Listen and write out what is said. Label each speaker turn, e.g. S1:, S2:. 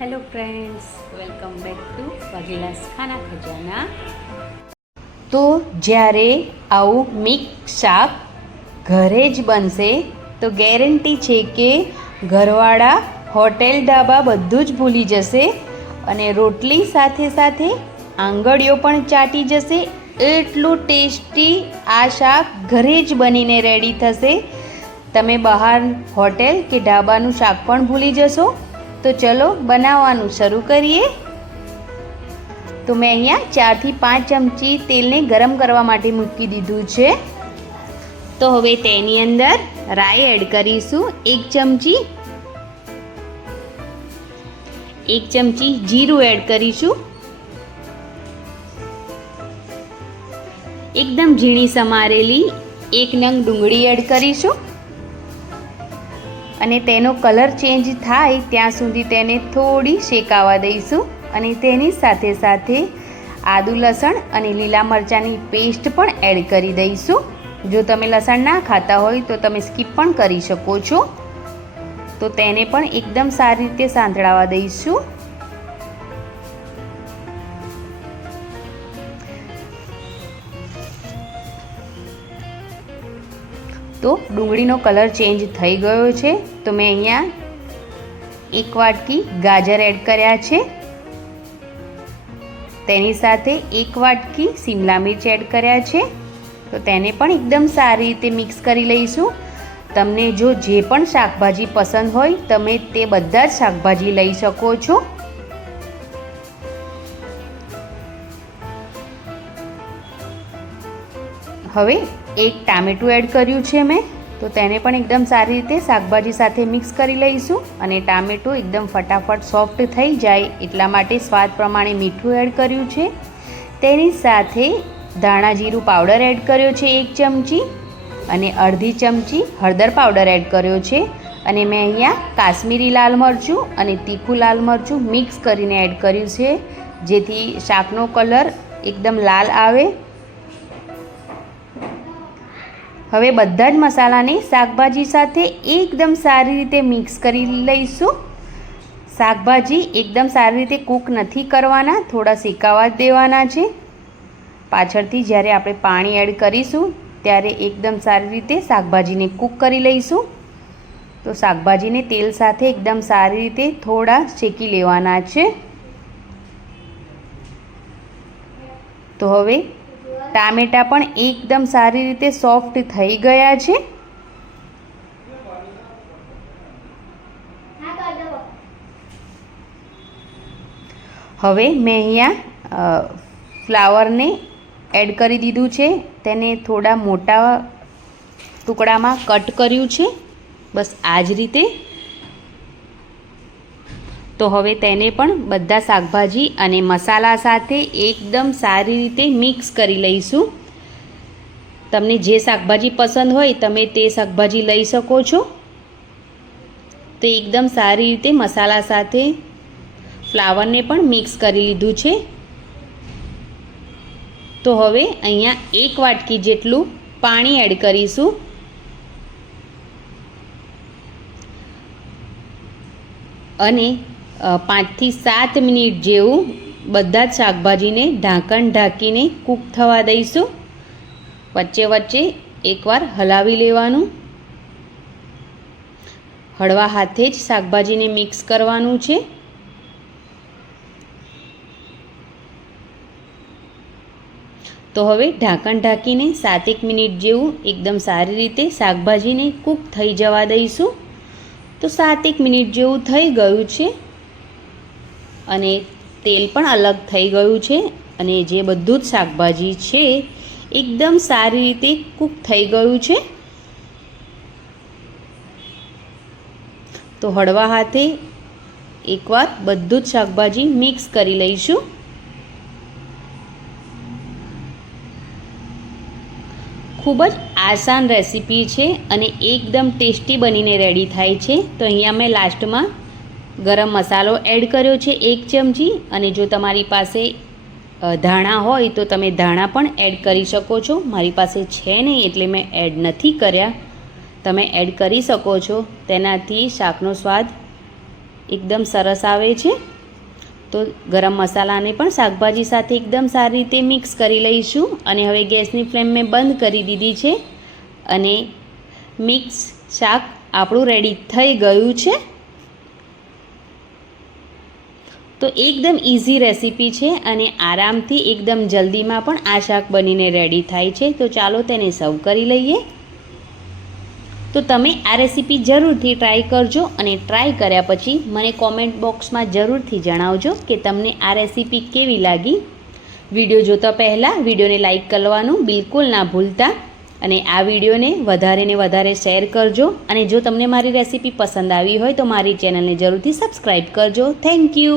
S1: Hello friends welcome back to Vaghela's Khana Khazana તો જ્યારે આવું મિક્સ શાક ઘરે જ બનશે, તો ગેરંટી છે કે ઘરવાળા હોટેલ ઢાબા બધું જ ભૂલી જશે અને રોટલી સાથે સાથે આંગળીઓ પણ ચાટી જશે. એટલું ટેસ્ટી આ શાક ઘરે જ બનીને રેડી થશે. તમે બહાર હોટેલ કે ઢાબાનું શાક પણ ભૂલી જશો. તો ચલો બનાવવાનું શરૂ કરીએ. તો મેં અહીંયા ચારથી પાંચ ચમચી તેલને ગરમ કરવા માટે મૂકી દીધું છે. તો હવે તેની અંદર રાઈ એડ કરીશું. એક ચમચી એક ચમચી જીરું એડ કરીશું. એકદમ ઝીણી સમારેલી એક નંગ ડુંગળી એડ કરીશું. અને તેનો કલર ચેન્જ થાય ત્યાં સુધી તેને થોડી શેકાવા દઈશું અને તેની સાથે સાથે આદુ લસણ અને લીલા મરચાંની પેસ્ટ પણ એડ કરી દઈશું. જો તમે લસણ ના ખાતા હોય તો તમે સ્કીપ પણ કરી શકો છો. તો તેને પણ એકદમ સારી રીતે સાંતળાવા દઈશું. તો ડુંગળીનો કલર ચેન્જ થઈ ગયો છે. તો મેં અહીંયા એક વાટકી ગાજર એડ કર્યા છે. તેની સાથે એક વાટકી શિમલા મિર્ચ એડ કર્યા છે. તો તેને પણ એકદમ સારી રીતે મિક્સ કરી લઈશું. તમને જો જે પણ શાકભાજી પસંદ હોય, તમે તે બધા જ શાકભાજી લઈ શકો છો. હવે એક ટામેટું એડ કર્યું છે મેં. તો તેને પણ એકદમ સારી રીતે શાકભાજી સાથે મિક્સ કરી લઈશું અને ટામેટું એકદમ ફટાફટ સોફ્ટ થઈ જાય એટલા માટે સ્વાદ પ્રમાણે મીઠું એડ કર્યું છે. તેની સાથે ધાણા જીરું પાવડર એડ કર્યો છે એક ચમચી અને અડધી ચમચી હળદર પાવડર એડ કર્યો છે. અને મેં અહીંયા કાશ્મીરી લાલ મરચું અને તીખું લાલ મરચું મિક્સ કરીને એડ કર્યું છે. જેથી શાકનો કલર એકદમ લાલ આવે હવે બધા જ મસાલાને શાકભાજી સાથે એકદમ સારી રીતે મિક્સ કરી લઈશું. શાકભાજી એકદમ સારી રીતે કૂક નથી કરવાના, થોડા શેકાવા દેવાના છે. પાછળથી જ્યારે આપણે પાણી એડ કરીશું, ત્યારે એકદમ સારી રીતે શાકભાજીને કૂક કરી લઈશું. તો શાકભાજીને તેલ સાથે એકદમ સારી રીતે થોડા શેકી લેવાના છે. તો હવે ટામેટા પણ એકદમ સારી રીતે સોફ્ટ થઈ ગયા છે. હવે મેં અહીંયા ફ્લાવરને એડ કરી દીધું છે. તેને થોડા મોટા ટુકડામાં કટ કર્યું છે. બસ આ જ રીતે તો હવે તેને પણ બધા શાકભાજી અને મસાલા સાથે એકદમ સારી રીતે મિક્સ કરી લઈશું. તમને જે શાકભાજી પસંદ હોય તમે તે શાકભાજી લઈ શકો છો. તો એકદમ સારી રીતે મસાલા સાથે ફ્લાવરને પણ મિક્સ કરી લીધું છે. તો હવે અહીંયા એક વાટકી જેટલું પાણી એડ કરીશું. અને પાંચથી સાત મિનિટ જેવું બધા જ શાકભાજીને ઢાંકણ ઢાંકીને કૂક થવા દઈશું. વચ્ચે વચ્ચે એકવાર હલાવી લેવાનું. હળવા હાથે જ શાકભાજીને મિક્સ કરવાનું છે. તો હવે ઢાંકણ ઢાંકીને સાતેક મિનિટ જેવું એકદમ સારી રીતે શાકભાજીને કૂક થઈ જવા દઈશું. તો સાતેક મિનિટ જેવું થઈ ગયું છે. અને તેલ પણ અલગ થઈ ગયું છે અને જે બધું જ શાકભાજી છે, એકદમ સારી રીતે કૂક થઈ ગયું છે. તો હળવા હાથે એકવાર બધું જ શાકભાજી મિક્સ કરી લઈશું. ખૂબ જ આસાન રેસીપી છે અને એકદમ ટેસ્ટી બનીને રેડી થાય છે. તો અહીંયા મેં લાસ્ટમાં ગરમ મસાલો એડ કર્યો છે એક ચમચી અને જો તમારી પાસે ધાણા હોય તો તમે ધાણા પણ એડ કરી શકો છો. મારી પાસે છે નહીં એટલે મેં એડ નથી કર્યા. તમે એડ કરી શકો છો. તેનાથી શાકનો સ્વાદ એકદમ સરસ આવે છે. તો ગરમ મસાલાને પણ શાકભાજી સાથે એકદમ સારી રીતે મિક્સ કરી લઈશું. અને હવે ગેસની ફ્લેમ મેં બંધ કરી દીધી છે. અને મિક્સ શાક આપણું રેડી થઈ ગયું છે. તો એકદમ ઇઝી રેસીપી છે અને આરામથી એકદમ જલ્દીમાં પણ આ શાક બનીને રેડી થાય છે. તો ચાલો તેને સર્વ કરી લઈએ. તો તમે આ રેસીપી જરૂરથી ટ્રાય કરજો અને ટ્રાય કર્યા પછી મને કોમેન્ટ બોક્સમાં જરૂરથી જણાવજો કે તમને આ રેસીપી કેવી લાગી. વીડિયો જોતા પહેલાં વિડીયોને લાઇક કરવાનું બિલકુલ ના ભૂલતા અને આ વિડીયોને વધારે ને વધારે શેર કરજો. અને જો તમને મારી રેસીપી પસંદ આવી હોય તો મારી ચેનલને જરૂરથી સબસ્ક્રાઈબ કરજો. Thank you